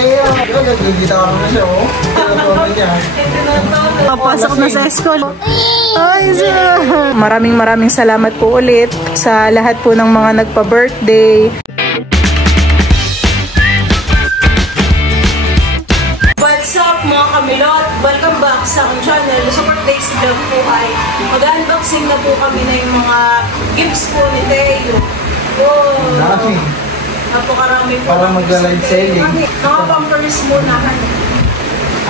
Teo. Yun, nag-gitara na siya, oh. Papasok na sa school. Ay, sir. Maraming salamat po ulit sa lahat po ng mga nagpa-birthday. What's up mga kamilot? Welcome back sa aking channel. Sa birthday vlog po ay mag-unboxing na po kami na yung mga gifts po ni Teo. Wow! Napakarami po. Para magla-live selling. Mga pampers muna.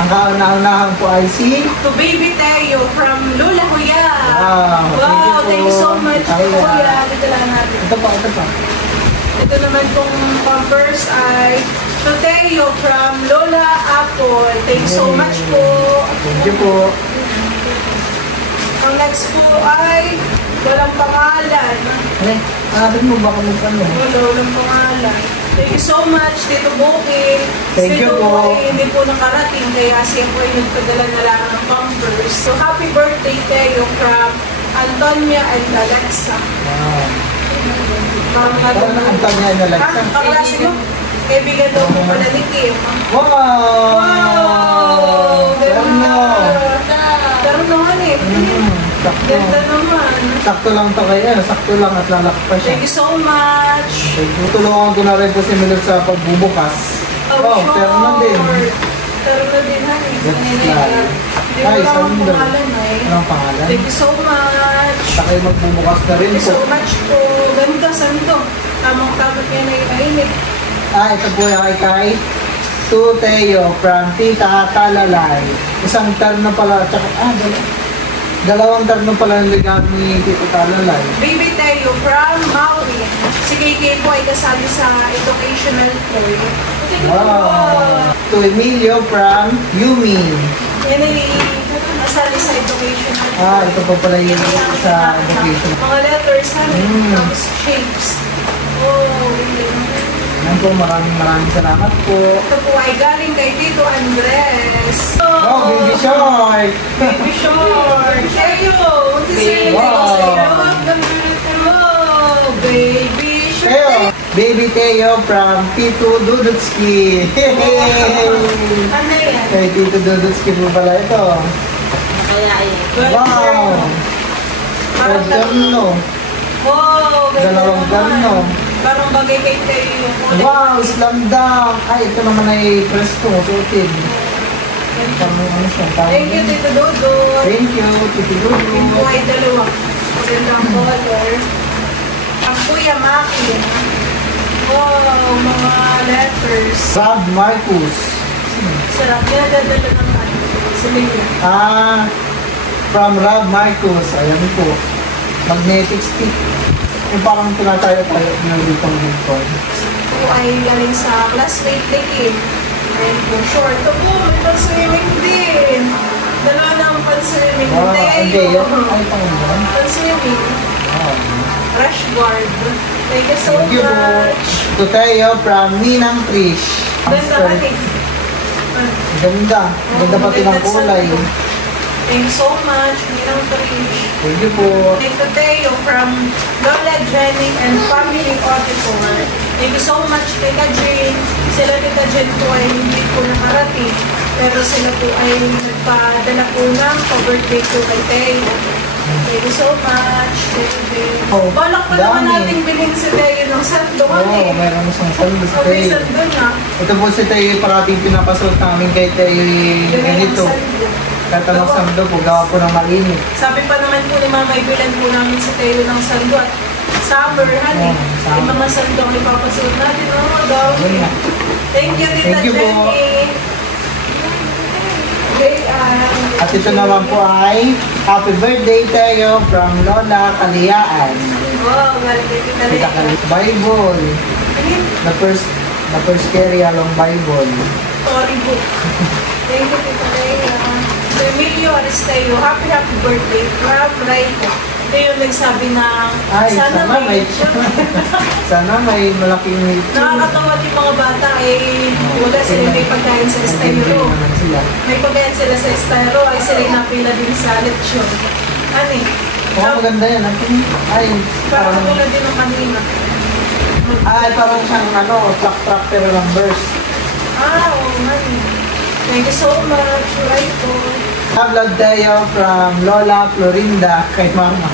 Ang kauna-unahan po ay si To Baby Teo from Lola Kuya. Wow, thank you so much Kuya. Dito lang natin. Ito pa. Ito naman pong pampers ay to Teo from Lola Apple. Thank you so much po. Thank you po. Ang next po ay walang pangalan. Alam mo ba kung ano? Walang pangalan. Thank you so much, Tito Booking. Thank you po. Hindi po nakarating, kaya siya po ay nagpadala na lang ng pampers. So, happy birthday Teo from Antonia and Alexa. Wow. Parang Antonia and Alexa? Kaklase mo? Kaibigan daw po pala ni Kim. Wow! Ganda! Pero naman eh. Sakto. Ganda naman. Sakto lang to kayo. Sakto lang at lalak pa siya. Thank you so much. Tutulungan ko na rin po si Milot sa pagbubukas. Oh, sure. Pero na din. Pero na din, honey. Hindi Ay, mo lang ang saan pangalan eh. Anong pangalan? Thank you so much. Sa kayo magbubukas na rin Thank you po. so much po. Ganda, saan to? Tamang-tamang yan ay mainit. Ito po yung kay To Teo from Tita Talalay. Isang terno pala. Tsaka, dalawang terno pala yung ligam ni Tita Talalay. Baby Teo from Maui. Si KK po ay kasali sa educational toy. Wow! To Emilio from Yumi. Yan ay kasali sa educational toy. Ito po pala yung sa education. Mga letters, tapos shapes. Oh, Yan po, maraming salamat po. ito po ay galing kay Tito Andres. Oh, baby shark! Baby Shark! Teo! Sisili ko sa'yo. Oh, Baby Teo! Shark! Baby Teo from Tito Dudutski. Ano yan? Kay Tito Dudutski po pala ito. Wow! Parang Terno. Oh, ganda Dalawang naman. terno. Parang bagay kay Teo. Wow! Slam dunk! Ay, ito naman ay presto. Suotin. Ano siya? Thank you, Tito Dodo. Thank you, Tito Yung po Dodo. ay dalawa. Magandang color. Ang Kuya Maki. Wow, mga letters. Rob Marcus. Sarap. Pinadadala naman. Sumili. From Rob Marcus. Ayan po. Magnetic stick. Yung parang tinatayo-tayo nyo dito ang headphone. Ito ay galing sa classmate ni Kim. Ayan po, short. Ito po, may pan-swimming din. Dalawa na ang pan-swimming. Hindi. Ay, pangalan. Pan-swimming. Rush guard. Thank you so Thank you po. much. To Teo from Ninang Trish. Ganda ka rin. Ganda. Ganda pati ng kulay. Thank you so much, Mirang Trish. Thank you po. Thank you, Teo, from Lola Jenny and Family Auditor. Thank you so much, Tita Jane. Sila Tita Jane po ay hindi po nakarating. Pero sila po ay nagpadala po ng pa-birthday po kay Teo. Thank you so much, Teo. Balak pa naman natin bilhin si Teo ng sando. Meron isang sando si Okay, Teo. sando na. Ito po si Teo, parating pinapasok namin kay Teo ganito. Kahit anong sando po, gawa po ng mainit. Sabi pa naman po ni Mama, ibilan po namin sa Teo ng sando at summer, honey. Yung mga sando ang ipapasuot natin. Oh, daw. Thank you, Tita Thank you po. Jenny. At ito naman po ay Happy Birthday Teo from Lola Kaliyaan. Oh, galing kay Tita Kita Lea. Bible. The first carry along Bible. Storybook. Thank you, Tita Lea. So, Emilio Aristeo, happy birthday from Raiko. Ito yung nagsabi na sana may sana may malaking nakakatawa yung mga bata wala sila may pagkain sa estero. May pagkain sila sa estero ay sila napila din sa lechon. Ano eh? maganda yan. Ay, parang tulad din ng kanina. Ay, parang siyang truck pero numbers. Oo nga. Thank you so much. Right po. Vlog tayo from Lola Florinda kay Mama.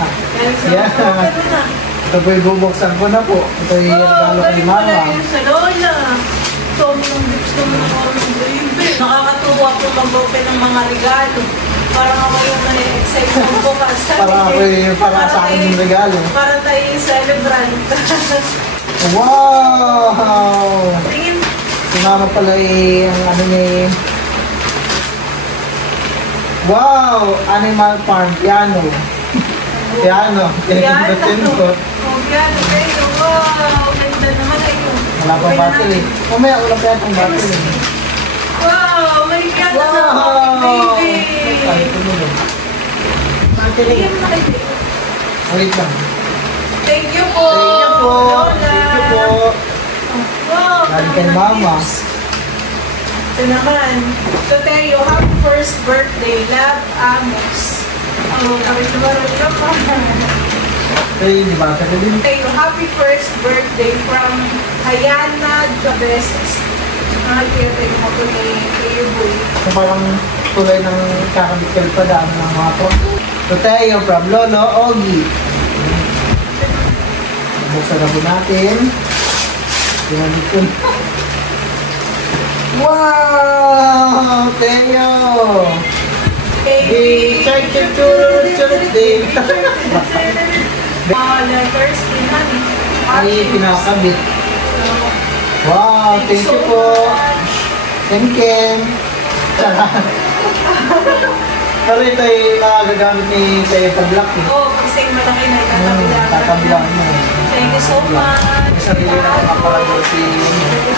Yeah. Ito po bubuksan ko na po. Ito yung regalo kay galing pala Mama. yun sa Lola. Sobrang lips naman ako ng baby. Nakakatuwa po mag-open ng mga regalo. Parang ako yung na-excite ng bukas. Para sa akin yung regalo. Para tayo yung celebrant. Wow! Tingin. Si Mama pala ang ano niya eh. Wow! Animal Farm Piano. Piano. Piano. Piano. Oh, piano. Kayo. Wow! Ganda naman ito. Wala pang battery. Mamaya wala pa itong battery. Wow! May piano na ako, baby! Tingin mo na kayo. Wait lang. Thank you po! Thank you po. Lola! Thank you po. Wow! Galing kay Mama. Ito naman. So, Teo, happy first birthday. Love, Amos. Oh, kami tumaroon ka pa. Ay, di ba? Kasi din. Teo, happy first birthday from Hayana Jabeses. Nakikita mo po ni Teo Boy. So, parang tulay ng kakabikil pa daan ng mga po. So, tayo from Lolo Ogie. Buksan na po natin. Yan dito. Wow! Teo! Baby! Check it to day. Letters din namin. Ay, pinakabit. Wow! Thank you po. Ken. Pero ito ay nakagagamit ni Teo Pablock. Oo, kasi malaki na itatabilang. Tatabilang mo. Thank you so much. May sarili na makaparagol si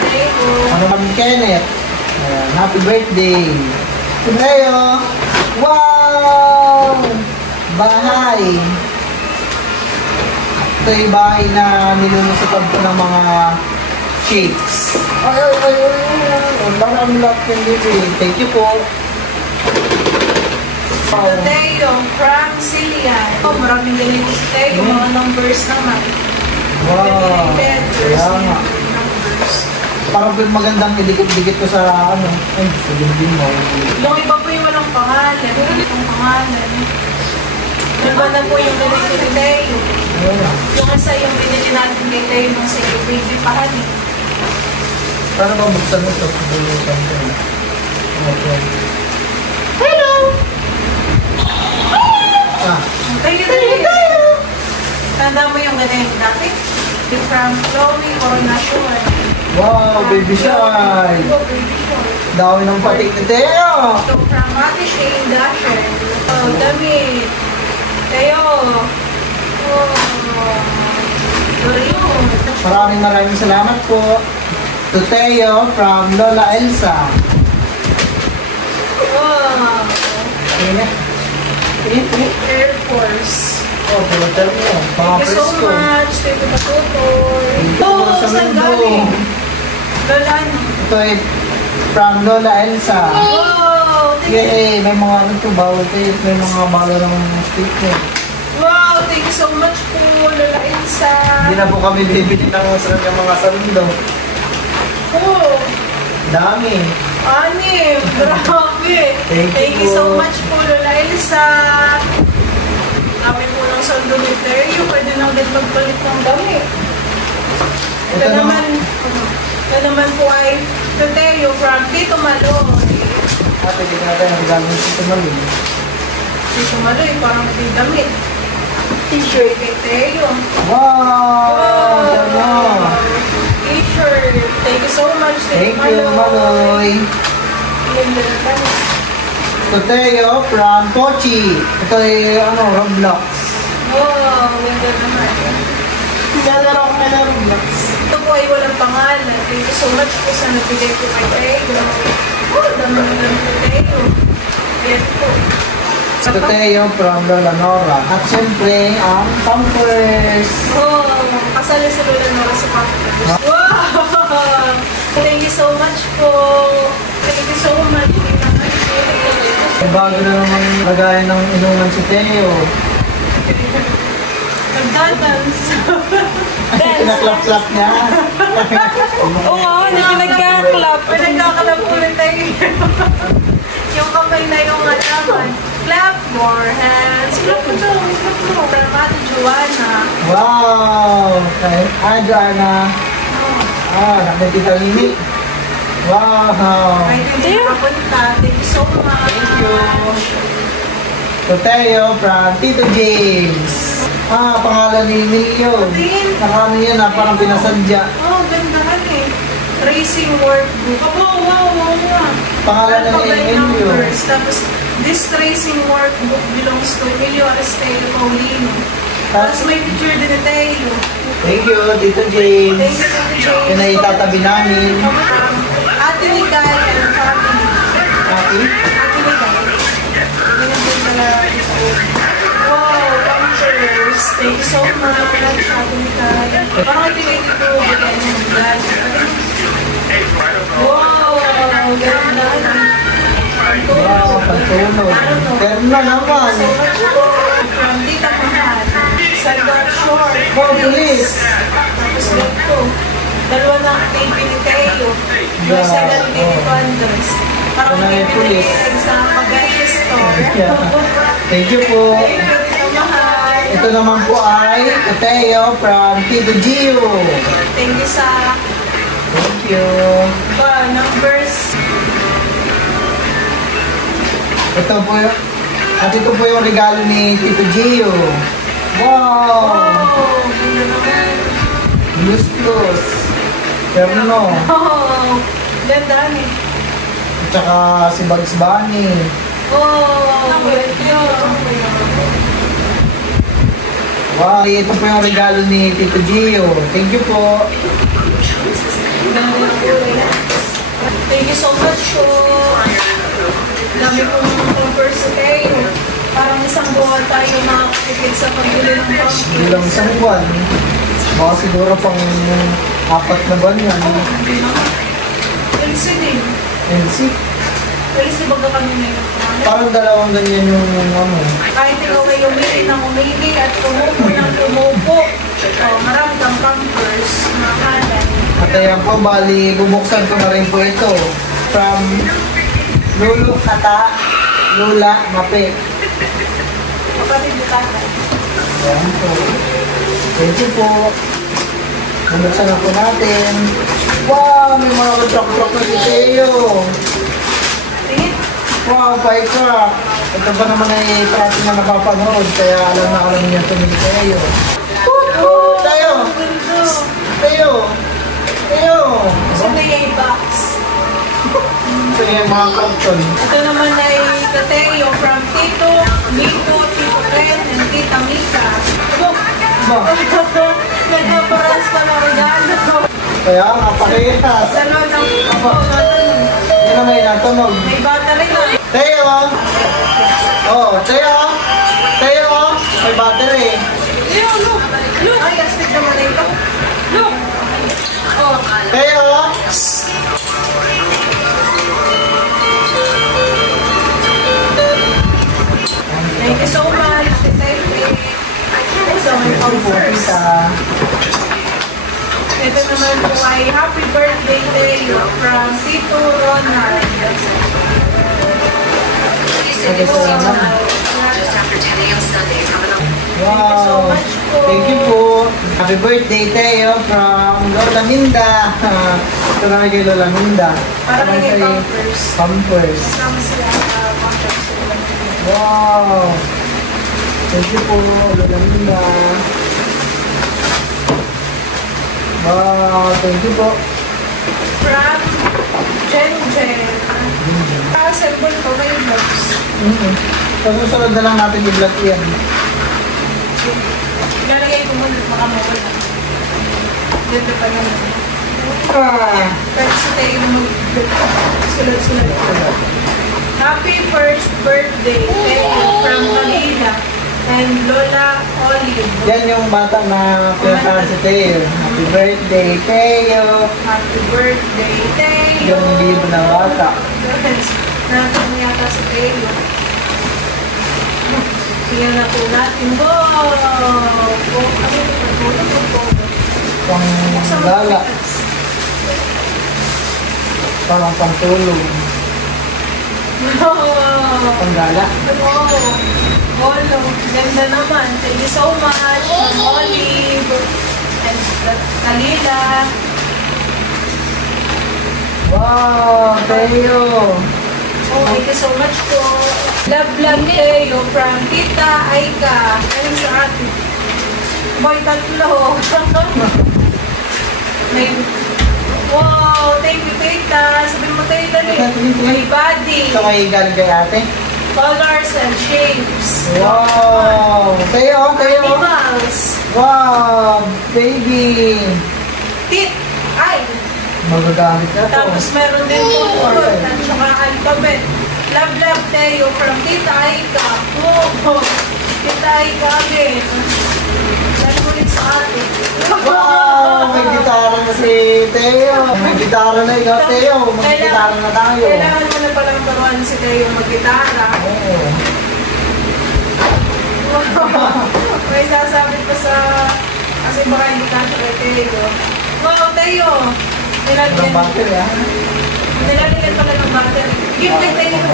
Teo. ano kami Kenneth. Ayan, happy birthday. Leo. Wow! Bahay. Ito yung bahay na nilulusotag ko ng mga shapes. Ay. Ang barang lock yung baby. Thank you po. Wow. Teo, from Cilian. Oh, maraming galing si Teo. Mga numbers naman. Wow. Letters Kaya and nga. numbers. Parang magandang idikit-dikit ko sa ano. Ay, sabihin din mo. Yung iba po yung walang pangalan. Walang pangalan. Iba na po yung galing ko ni Teo. Ayun. Yung isa yung binili natin kay Teo nung sa iyo, baby pahali. Paano ba buksan ito? Buksan ko. Okay. Hello! Ah, Tayo! Tanda mo yung ganyan dati? From Chloe Ornacion. wow, baby shy. Oh, baby shy. Dami ng patik ni Teo. So, from Ate Shane Dasher. Oh, damit. Teo. Oh. Dorion. Maraming salamat po. To Teo from Lola Elsa. Wow. Init. Air Force. Oh, pulatal mo. Mga Thank you so presko. much. Thank you, Patutoy. Thank you Oh, sa saan mundo. galing? Lola, ano? Ito ay from Lola Elsa. Wow! Yay! May mga ano ito, bawal tayo. May mga bawal ng stick mo. Wow! Thank you so much po, Lola Elsa. Hindi na po kami bibili ng mga salundo. Oh, Dami. anim. Grabe. Thank you you so po. much po, Lola Elsa. Dami po ng sando ni Teryo. Pwede nang din magpalit ng damit. Ito naman po ay Teryo from Tito Maloy. Ate, hindi natin ang gamit ito mali. Tito Maloy, parang may damit. T-shirt kay Teryo. Wow! Ganda. T-shirt. Thank you so much, Thank Tito you, Maloy. Ganda na tayo. Ito Teo from Pochi. Ito ay Roblox. Wow, ganda naman. Nalaro ko na Roblox. Ito po ay walang pangalan. Thank you so much po sa nabigay ko kay Teo. Oh, dami na lang po Teo. Ayan po. Ito Teo from Lola Nora. At syempre, ang Pampers. Oh, kasali si Lola Nora sa Pampers. Wow! Thank you so much po. Thank you so much. May bago na naman lagayan ng inuman si Teo. Nagdadance. Pinaklap-klap niya. Oo nga, hindi nagkaklap. May nagkakalap Yung kamay na yung alaman. Clap your hands. Clap mo daw. Clap mo. Para Joanna. Wow! Okay. Joanna. Nakita Lini. Wow! Ay, hindi nakapunta. Thank you so much. Thank you. Toteo from Tito James. Pangalan ni Emilio. Nakano yan parang pinasadya. Ganda ka eh. Tracing workbook. Wow. Pangalan na ni Emilio. Tapos, this tracing workbook belongs to Emilio Aristeo Paulino. Tapos may picture din ni Teo. Thank you, Tito James. Thank you, Tito James. Yun ay itatabi namin. Ate ni Guy and family. Ate? Ate ni Guy. Ganyan din pala. Wow, pampers. Thank you so much. Ate ni Guy. Parang ito yung ito. Wow, ganda. Wow, pagtunog. Terno naman. From Tita Mahal. Salvar Short. Wow, police. Tapos ito. Dalawa na tape ni Teo. Yung sa galing ni Wonders. Parang may pinagiging sa Magashi store. Thank you po. Thank you, Tita Mahal. Ito naman po ay Teo from Tito Gio. Thank you sa Thank you. numbers. Ito po yung ito po yung regalo ni Tito Gio. Wow! Oh, ganda naman. Plus. Terno. Oh, ganda ni. At saka si Bugs Bunny. Oh, ganda. Wow! Ito po yung regalo ni Tito Gio. Thank you po. Thank you so much po. Dami kong converse kayo. Parang isang buwan tayo makakapipid sa pagbili ng pampers. Bilang isang buwan. Baka siguro pang 4 na buwan yan. Hindi naman. LC din. LC? LC baga kami ngayon. Parang dalawang ganyan yung Kahit ikaw ay umili ng umili at tumupo ng tumupo. Marami kang pampers na kanan. At ayan po, bali, bubuksan ko na rin po ito. From Lulu Kata, Lula Mape. Kapatid ni tatay. Ayan po. Thank you po. Bubuksan na po natin. Wow! May mga truck-truck na si Teo. Tingin? Wow, firecrack. Ito ba naman ay parati na napapanood, kaya alam niya ito ni Teo. Teo! Teo! Teo! Gusto na yung box. Ito yung mga karton. Ito naman ay Tateo from Tito, Mito, Tito Ken, and Tita Mika. Ba? Nagpaparas pa ng regalo. Kaya nga, pakihas. Dalawa ng Yan na may natunog. may battery na. Teo! Oh, Teo! Teo! May battery. Leo, look! Look! Ay, astig naman na ito. Look! Oh, Teo! thank you so much. So, may pampers. Ito naman po ay happy birthday Teo from Tito Ronald. Sabi ko naman. Just after 10 a.m. Sunday, coming up. Wow! Thank you po. Happy birthday, Teo, from Lola Minda. Ito na kay Lola Minda. Para Naman kay kay pampers. Pampers. Sama sila sa pampers. Wow! Thank you po, Lola Minda. Wow! Thank you po. From Jen. Assemble ko may box. Sa susunod na lang natin i-block yan. Lalagay ko muna makamawala. Dito pa naman. Pero si Teo sulat-sulat. Happy first birthday, Teo, from Manila and Lola Olive. Yan yung bata na pinakahan si Teo. Happy birthday, Teo! Happy birthday, Teo! Yung libo na bata. Nakatang yata si Teo. Tingnan na po natin. Wow! Pang gala. Parang pantulog. Panggala. Olo. Ganda naman. Thank you so much. Ma'am Olive. And Kalila. Wow, Teo. Oh, thank you so much po. Love Teo from Tita Aika. Ayun sa atin. Boy, tatlo. Wow, thank you, Tita. Sabi mo, Tita, may body. Ito kayo galing kay ate. Colors and shapes. Wow! Teo, Teo. Animals. Wow! Baby! Tit. Ay. Magagamit na to. Tapos meron din po word at saka alphabet. Love Teo from Tita Aika. Oh, Tita Aika again. Lalo ulit sa atin. Wow! May gitara na si Teo. May gitara na ikaw, Teo. Mag-gitara na tayo. Kailangan mo na palang turuan si Teo mag-gitara. Oo. May sasabi pa sa... Kasi baka hindi ka kay Teo. Wow, Teo! Ang battery, ha? Nilalagyan pala ng battery. Bigyan kay Teo.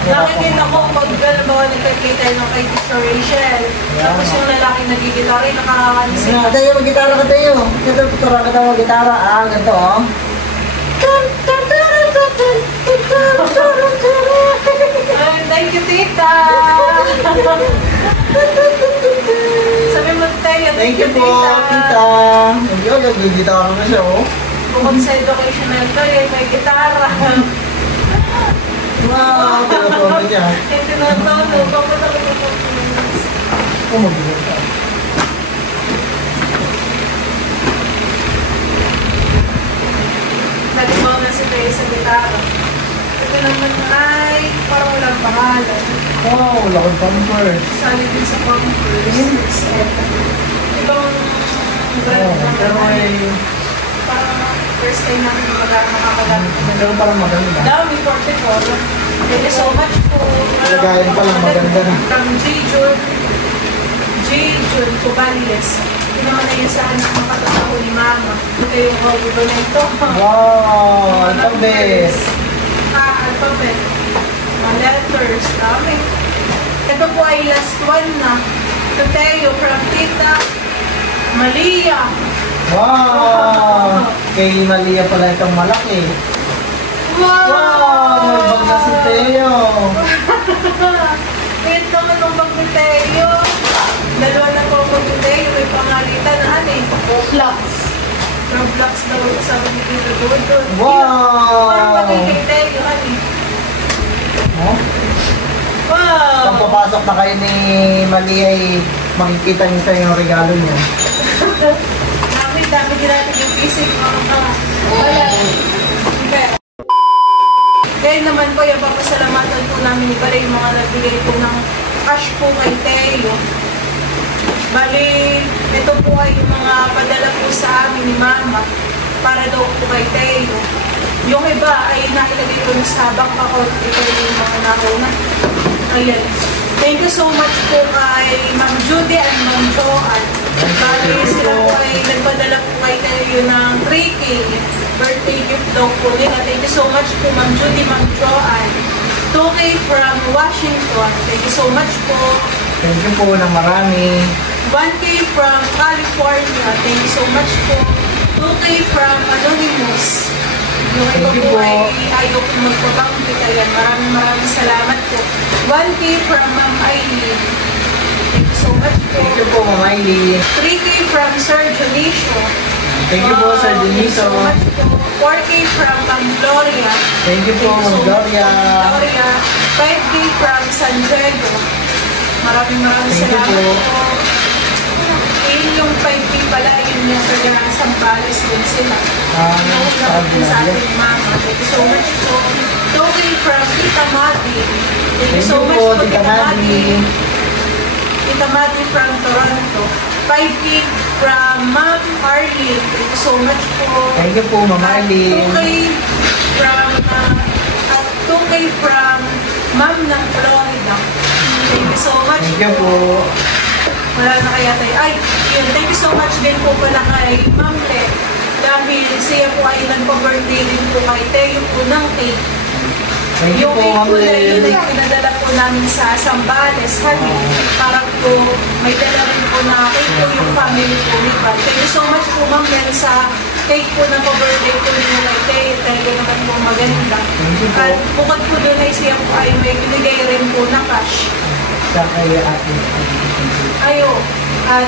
Nakikita ko pag gano'n nagkakita ng kay Teacher Rachel. Tapos yung lalaki nagigitara, nakakakansin. Teo, mag-gitara ka, Teo. Ito, tutura ka daw mag-gitara. Ah, ganito, oh. Thank you, Tita! Sabi mo, Teo, Thank you po, Tita. Ayun, nag-gitara na siya, oh. Bukod sa educational career, may gitara. Wow, tinatono niya. Yung tinatono, bako talaga po. Oh, mag-gitara ka. Nalimaw na si Teo sa gitara. Ito naman ay parang walang pangalan. Wow, laki pamper. Sali din sa Converse. Ibang brand Oh, pero naman. may... Parang first time namin makakagamit. Pero parang maganda. Dami, 44. Thank you so much po. Lagayan pa lang, maganda na. From J-Jun Cubales. Ito naman na yun sa anak ng katataho ni Mama. Ito yung hugo na ito. Wow, alphabet. Alphabet. Mga letters. Dami. Ito po ay last one na. Ito Teo from Tita Malia. Wow! Kay Malia pala itong malaki. Wow! Wow! May bag na si Teo. Wait naman ang bag ni Teo. Dalawa na po ang bag ni Teo. May pangalitan na ano Roblox. Roblox daw sabi ni Tito Dodo. Wow! Parang magiging Teo, honey. Oh? Wow! Pag papasok na kayo ni Malia, makikita niyo sa yung regalo niya. Dami din natin yung PC. Wala. Okay. Kaya naman po, yung papasalamatan po namin pala yung mga nagbigay po ng cash po kay Teo. Bali, ito po ay yung mga padala po sa amin ni Mama para daw po kay Teo. Yung iba ay nakilagay ko sa bank account. Ito yung mga nauna. Ayan. Thank you so much po kay Ma'am Judy and Ma'am Joanne. Bali, sila po ay nagpadala po kay Teo ng 3K. Birthday gift daw po nila. Thank you so much po Ma'am Judy, Ma'am Joanne. 2K from Washington. Thank you so much po. Thank you po ng marami. 1K from California. Thank you so much po. 2K from Anonymous. Yung iba Thank you po po. ay ayaw po magpabangkit. Ayan, maraming salamat po. 1K from Ma'am Aileen. Thank you so much po. Thank you po, Ma'am Aileen. 3K from Sir Junicio. Thank you po, Sir Thank you Deniso. so much po. 4K from Ma'am Gloria. Thank you po, Ma'am Gloria. Gloria. 5K from San Diego. Maraming Thank you salamat po. po. Yung 5K pala, yun yung kaya Sambales din sila. Yung sa nakutin sa kabila. atin ni Mama. Thank you so much po. 2K from Tita Mati. Thank you Thank so you much po, po, Tita Mati. Tita Mati from Toronto. 5K from Ma'am Arlene. Thank you so much po. Thank you po, Ma'am At Arlene. 2K from at 2K from Ma'am ng Florida. Thank you so much Thank you po. Wala na kaya tayo. Ay, yun. Thank you so much din po pala kay Ma'am Le. Dahil siya po ay nagpa-birthday din po kay Teo po ng cake. Thank you Yung po, cake Ma'am po na yun Len. ay pinadala po namin sa Zambales, Hani. Para po may dala rin po na cake po yung family po ni Pat. Thank you so much po, Ma'am Len, sa cake po na pa-birthday po ni Malay. Talaga naman po maganda. Thank you po. At bukod po doon ay siya po ay may binigay rin po na cash. Sa kay ate. Ayo,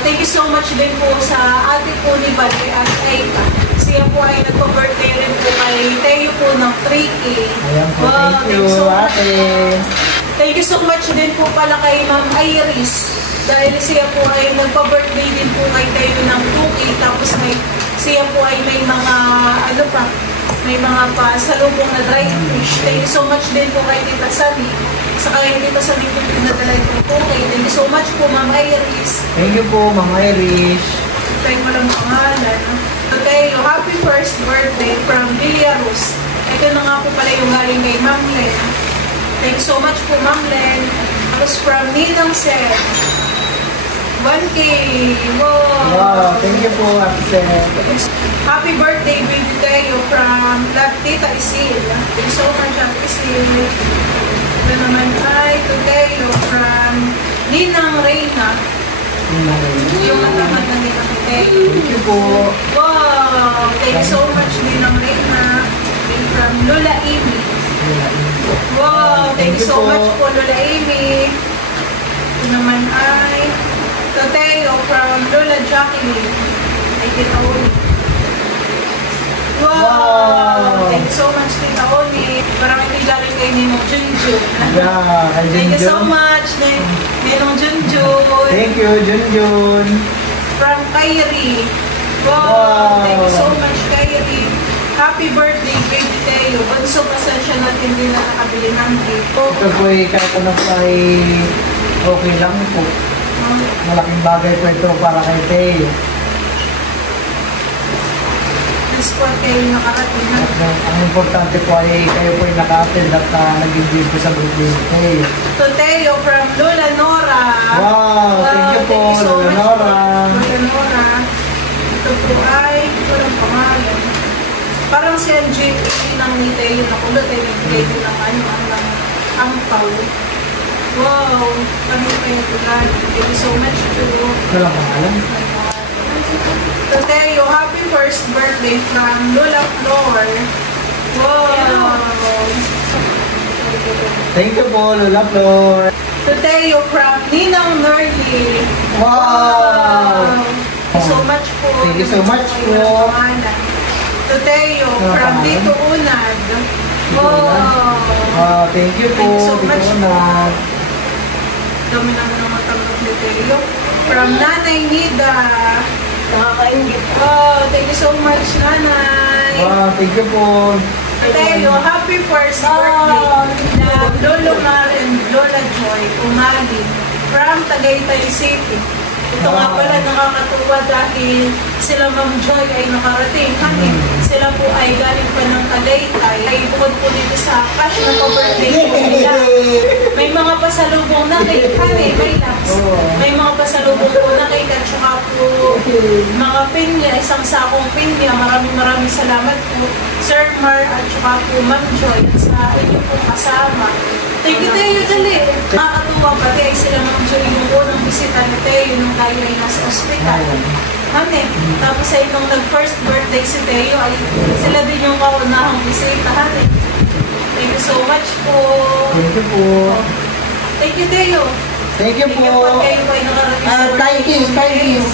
thank you so much din po sa ate po ni Balay at Aita. Siya po ay nagpa-birthday rin po kay Teo po ng 3K. Ayan po, Wow, thank you, so much. ate. Thank you so much din po pala kay Ma'am Iris. Dahil siya po ay nagpa-birthday din po kay Teo ng 2K. Tapos siya po ay may mga, may mga pasalubong na dried fish. Thank you so much din po kay Tita Sally. Sa kay Tita Sally po pinadala yung 2K. Thank you so much po, Ma'am Iris. Thank you po, Ma'am Irish. Tayo mo lang pangalan. Okay, happy first birthday from Villarus. Ito na nga po pala yung galing kay Ma'am Len. Thank you so much po, Ma'am Len. Tapos from Ninang Seth. 1K. Wow. Wow, thank you po, Ate Seth. Happy birthday, baby Teo from Love Tita Isil. Thank you so much, Ate Isil. Ito naman ay Teo from Ninang Reyna. Yung natamad na Ninang Teo. Thank you po. Wow! Thank you so much, Ninang Reyna. And from Lola Amy. Wow! Thank you so much po, Lola Amy. Ito naman ay Tateo from Lola Jacqueline. Ay, Tita Oli. Wow! Thank you so much, Tita Oli. Parang ito galing kay Ninong Junjun. Yeah, kay Thank you so Junjun. much, Ninong Junjun. Thank you, Junjun. From Kyrie. Wow! Wow. Thank you so much, Kyrie. Happy birthday, baby Teo. Bunso, pasensya natin din na nakabili ng gift. Ito po ay kahit ano po ay okay lang po. Malaking bagay po ito para kay Teo. This po kayo nakarating na. At ang importante po ay kayo po ay naka-attend at nag-enjoy po sa birthday ni Teo. To Teo from Lola Nora. Wow, thank you po, thank you so Lola much Nora. po, Lola Nora. Ito po ay, walang pangalan. Parang si NJ ng ni Teo na kulot ay nagbigay din ng ampaw. Wow, kami kayo ito galing. Thank you so much po. Walang pangalan. So, Teo, happy first birthday from Lola Flor. Wow! Thank you po, Lola Flor. So, Teo from Ninang Nerdy. Wow! Thank you so much po. Thank you so much po. So, Teo from Tito Unad. Wow! Wow, thank you po, Thank you so Tito much po. Unad. Dami naman ang matanggap ni Teo. From Nanay Nida. Nakakaingit. Oh, thank you so much, Nanay. Wow, thank you po. Teo, happy first birthday na Lolo Mar and Lola Joy Umali from Tagaytay City. Ito nga pala nakakatuwa dahil sila Ma'am Joy ay nakarating. Hani, sila po ay galing pa ng Tagaytay. Ay bukod po dito sa cash na pa-birthday po nila. May mga pasalubong na kay Hani, may laps. May mga pasalubong po na kay Kat, tsaka po mga pinya, isang sakong pinya. Maraming salamat po, Sir Mar at tsaka po Ma'am Joy at sa inyo po kasama. Thank you, Teo, dali. Nakakatuwa pati ay sila Ma'am Joy yung unang bisita ni Teo nung tayo ay nasa ospital. Hane, tapos ay nung nag-first birthday si Teo ay sila din yung kaunahang bisita. Hane, thank you so much po. Thank you po. Thank you, Teo. Thank you po. Pag kayo po ay nakarating sa Kay Kiss, kay Kiss.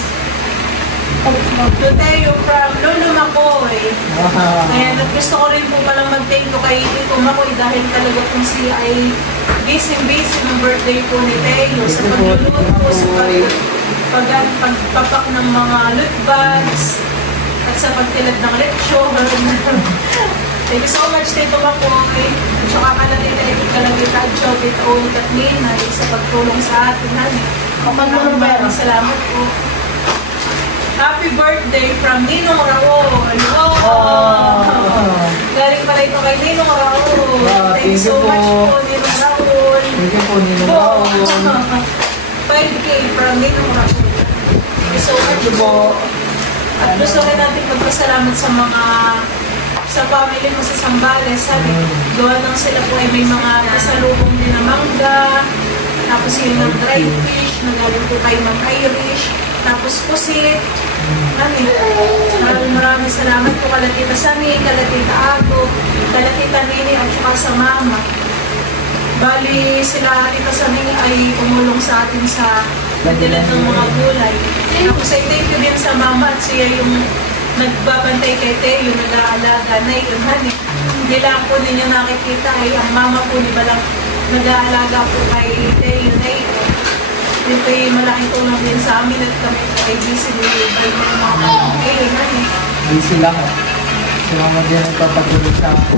To Teo from Lolo Makoy. Wow. Ayan, at gusto ko rin po palang mag-thank you kay Tito Makoy dahil talaga po siya ay busy ng birthday po ni Teo sa pagluluto, sa pagpapak ng mga loot bags, at sa pagtilad ng lechon. Thank you so much, Tito Makoy. At saka kalatita, ikikalagita at Joe, Tito Ulit at Ninay sa pagtulong sa atin. Maraming salamat po. Happy birthday from Ninong Raul. Wow! Galing pala ito kay Ninong Raul. Wow, Thank you so much po, Ninong Raul. Thank you po, Ninong Raul. 5K from Ninong Raul. Thank you so much Thank you po. At gusto rin natin magpasalamat sa mga family ko sa Zambales, sabi, doon lang sila po ay may mga kasalubong din na mangga, tapos yung ng dried fish, nagaling po kay Ma'am Irish, tapos pusit, maraming salamat po kala Tita Sani, kala Tita Ago, kala Tita Nini, at saka sa Mama. Bali, sila Tita Sani ay tumulong sa atin sa nagdalan ng mga gulay. Tapos ay thank you din sa Mama at siya yung nagbabantay kay Teo, nag-aalaga na yun, honey. Hindi lang po ninyo nakikita ay ang Mama po ni Balang nag-aalaga po kay Teo na yun. Ito ay malaking tulong din sa amin at kami po ay busy din by mga honey. Busy lang. Sila mo din nagpapatuloy sa ako.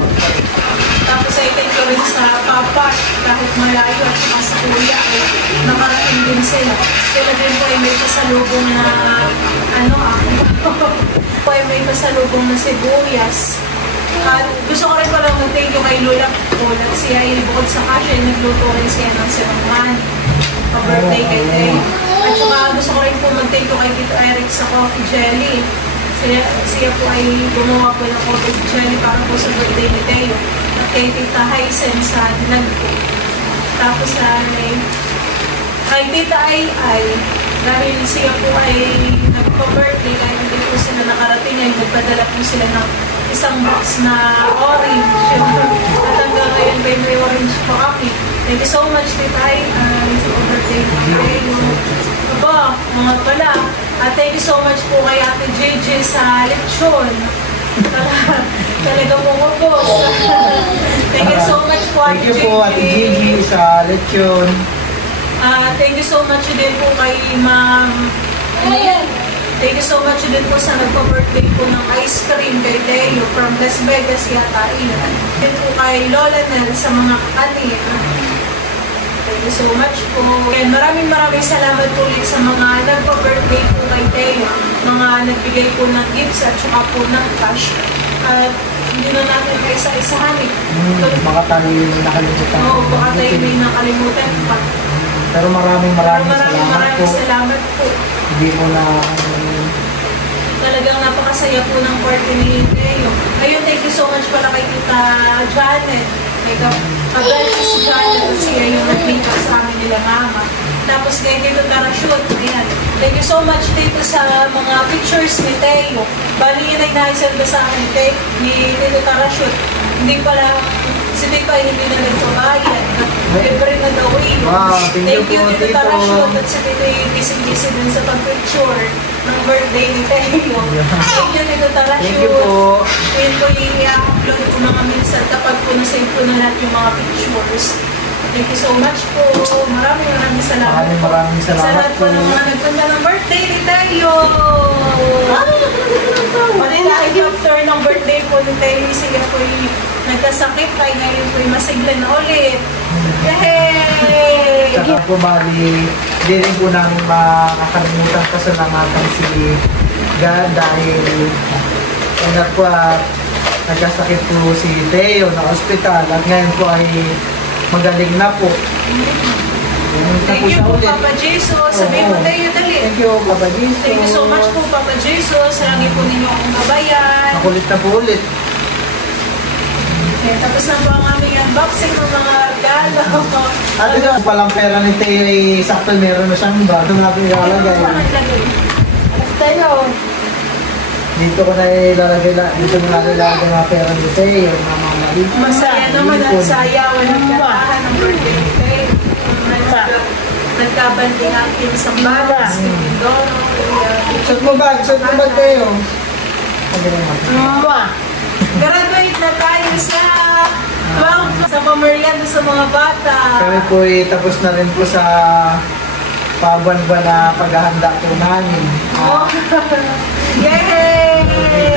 Tapos ay thank you rin sa Papa kahit malayo at saka sa Kuya ay nakarating din sila. Sila din po ay may pasalubong na po ay may pasalubong na sibuyas. At gusto ko rin palang mag-thank you kay Lola Paul at siya ay bukod sa kasya ay nagluto rin siya ng sinangman. Pa-birthday kay Tay. At saka gusto ko rin po mag-thank you kay Tito Eric sa coffee jelly. Siya po ay gumawa po ng coffee jelly para po sa birthday ni Teo. At kay Tita Hysen sa dinag po. Tapos kay Tita Ay, dahil siya po ay nagpa-birthday, kahit hindi po sila nakarating, ay nagpadala po sila ng isang box na orange. At hanggang ngayon ba may orange po kami. Thank you so much, Tita Ay, sa birthday po kayo. Aba, mga pala. At thank you so much po kay Ate JJ sa lechon. Talaga po po. Thank you so much po, Ate JJ. Thank you po, Ate JJ, sa lechon. Thank you so much din po kay Ma'am. Thank you so much din po sa nagpa-birthday po ng ice cream kay Teo from Las Vegas yata iyan. Din po kay Lola Nel sa mga kanin. Thank you so much po. And maraming salamat po ulit sa mga nagpa-birthday po kay Teo. Mga nagbigay po ng gifts at saka po ng cash. At hindi na natin kaisa-isahan eh. Baka tayo yung nakalimutan. Oo, baka tayo may nakalimutan pa. Pero maraming salamat po. Hindi mo na talagang napakasaya po ng party ni Teo. Ayun, thank you so much pala kay Tita Janet. Kay Kabelsis Janet, siya yung nag-makeup sa amin nila Mama. Tapos kay Tito Tarashoot, ayan. Thank you so much, Tito, sa mga pictures ni Teo. Bali, yun ay naisend ba sa akin, ni Tito Tarashoot. Hindi pala, si Tito ay hindi na nagpabayad. Libre na daw yun. Wow, thank you, Tito Tarashoot. At si Tito ay busy-busy din sa pag-picture ng birthday ni Teo. Thank you, Tito Tarashoot. Thank you po. Yun po yung i-upload ko mga minsan kapag po nasave ko na lahat yung mga pictures. Thank you so much po. Maraming salamat po. Maraming salamat sa lahat po ng mga nagpunta ng birthday ni Teo. Pati after ng birthday po ni Teo, siya po yung nagkasakit. Kaya ngayon po yung masigla na ulit. Yay! Saka po bali, hindi rin po namin makakalimutan pasalamatan si God dahil po nagkasakit po si Teo na ospital at ngayon po ay magaling na po. Thank you po, Papa Jesus. Sabihin mo Teo, dali. Thank you, Papa Jesus. Thank you so much po, Papa Jesus. Salangin po ninyo akong gabayan. Nakulit na po ulit. Okay, tapos na po ang aming unboxing ng mga regalo. At ito, palang pera ni Teo ay sakto meron na siyang bago natin ilalagay. Teo. Dito ko na ilalagay mga pera ni Teo. Masaya naman at saya. Walang katahan ng birthday ni Teo. Nagkabanding ang kinsang balas. Sot mo ba, Teo? Graduate na tayo sa pamerienda sa mga bata. Kami po tapos na rin po sa pabuan-buan na paghahanda po namin. Oh. Yay!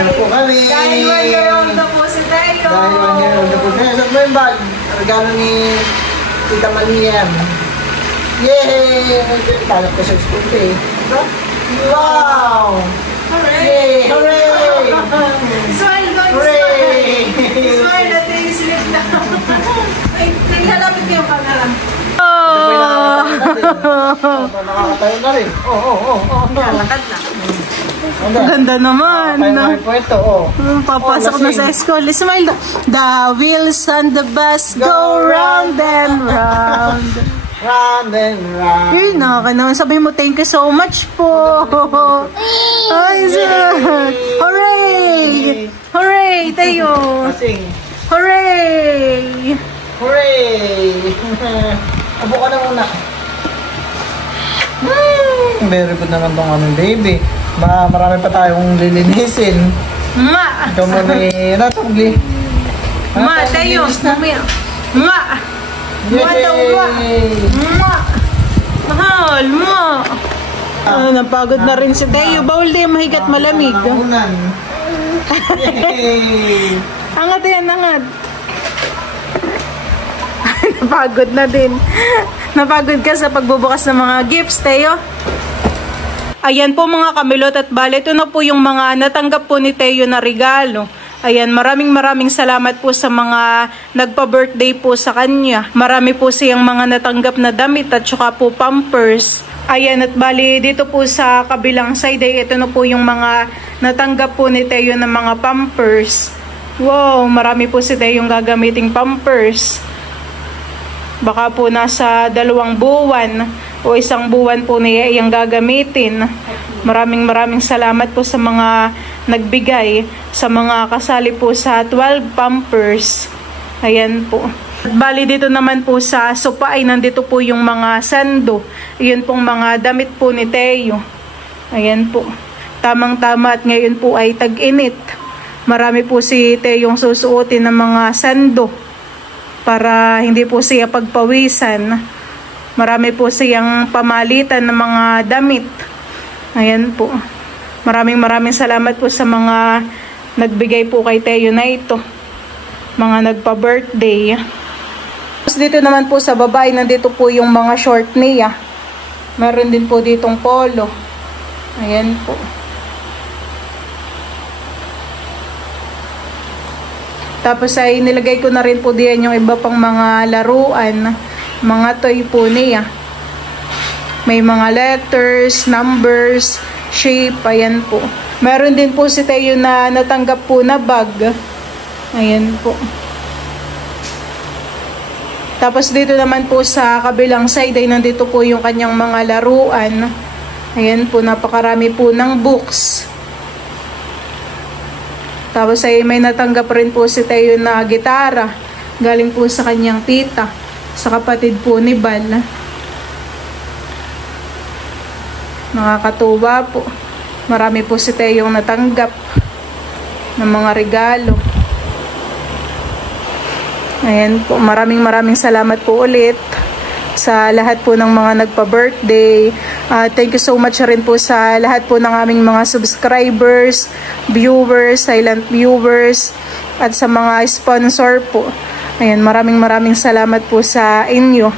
Ito po kami. Dahil 1 year old na po si Teo. Dahil 1 year old na po. Kaya saan mo yung bag? Regalo ni Tita Maliam. Yay! Talap ko sa school ko eh. Wow! Hooray! Yay! Hooray! Smile doon! Hooray! Smile at yung slip na. Ay, naglalapit niyo yung camera. Nakakatayo na rin. Oo. Lakad na. Ganda naman. May puweto, oh. Papasok na sa school. Smile. The wheels on the bus go round and round. Round and round. Yun, nakaka naman. Sabi mo, thank you so much po. Ay, sir. Hooray! Hooray, tayo. Kasing. Hooray! Hooray! Abo ka na muna. Very good naman tong aming baby. Marami pa tayong lilinisin. Ma! Ikaw mo na natugli. Ma, tayo. Mamaya. Ma! Ma daw, ma! Ma! Mahal, ma! Napagod na rin si Teo. Bawal din mahigat malamig. Angat yan, angat. Napagod na din. Napagod ka sa pagbubukas ng mga gifts, Teo. Ayan po mga kamilot at bale, ito na po yung mga natanggap po ni Teo na regalo. Ayan, maraming salamat po sa mga nagpa-birthday po sa kanya. Marami po siyang mga natanggap na damit at saka po pampers. Ayan, at bali dito po sa kabilang side ay ito na po yung mga natanggap po ni Teo na mga pampers. Wow, marami po si Teo yung gagamiting pampers. Baka po nasa 2 buwan o 1 buwan po niya yung gagamitin. Maraming salamat po sa mga nagbigay, sa mga kasali po sa 12 pampers. Ayan po. Bali dito naman po sa sopa ay nandito po yung mga sando. Yun pong mga damit po ni Teo. Ayan po. Tamang-tama at ngayon po ay tag-init. Marami po si Teo yung susuotin ng mga sando para hindi po siya pagpawisan. Marami po siyang pamalitan ng mga damit. Ayan po. Maraming salamat po sa mga nagbigay po kay Teo na ito. Mga nagpa-birthday. Dito naman po sa babae, nandito po yung mga short niya. Meron din po ditong polo. Ayan po. Tapos ay nilagay ko na rin po diyan yung iba pang mga laruan. Mga toy po niya. May mga letters, numbers, shape. Ayan po. Meron din po si Teo na natanggap po na bag. Ayan po. Tapos dito naman po sa kabilang side ay nandito po yung kanyang mga laruan. Ayan po, napakarami po ng books. Tapos ay may natanggap rin po si Teo na gitara. Galing po sa kanyang tita, sa kapatid po ni Bal. Nakakatuwa po. Marami po si Teo yung natanggap ng mga regalo. Ayan po, maraming salamat po ulit sa lahat po ng mga nagpa-birthday. Thank you so much rin po sa lahat po ng aming mga subscribers, viewers, silent viewers, at sa mga sponsor po. Ayan, maraming salamat po sa inyo.